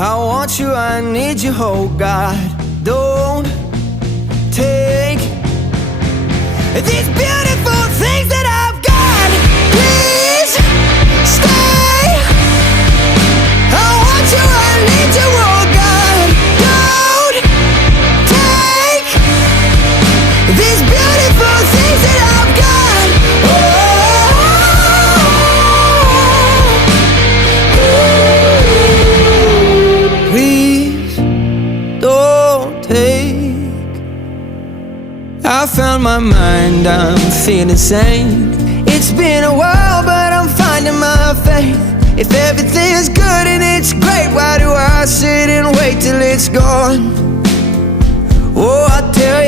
I want you, I need you, oh God. Don't take these beautiful things that I've got. Please stay. I want you, I need you, oh God. Don't take these beautiful things that I've got. Please don't take. I found my mind, I'm feeling sane. It's been a while, but I'm finding my faith. If everything's good and it's great, why do I sit and wait till it's gone? Oh, I tell you